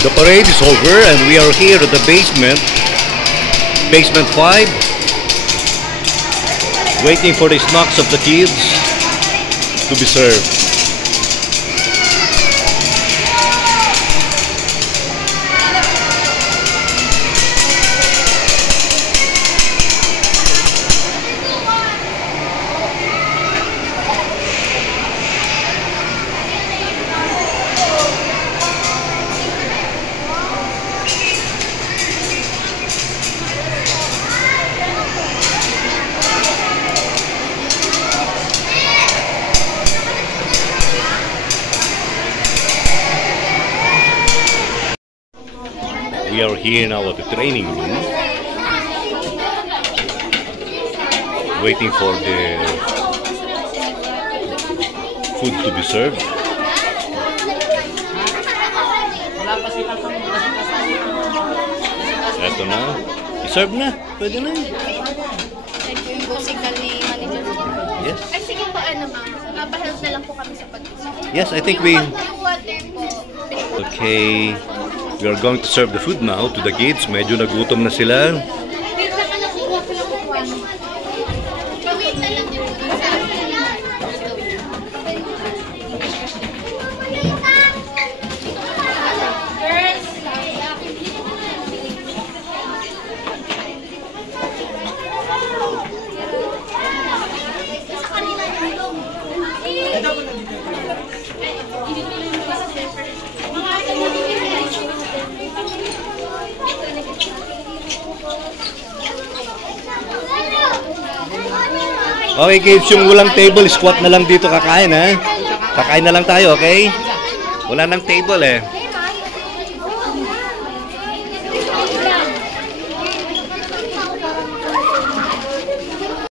The parade is over and we are here at the basement 5, waiting for the snacks of the kids to be served. We are here now at the training room, waiting for the food to be served. Eto na. I-serve na. Pwede na. Ito yung musical ni Manager. Yes. Ay, sige po, ma'am. Papahelp na lang po kami sa pag-isip. Yes, I think we... Yung water po. Okay. We are going to serve the food now to the kids. Medyo nagutom na sila. Wait lang, nakuha ko lang po. Wait na lang din po. Okay kids, yung walang table, squat na lang dito kakain ha. Kakain na lang tayo, okay? Wala nang table eh.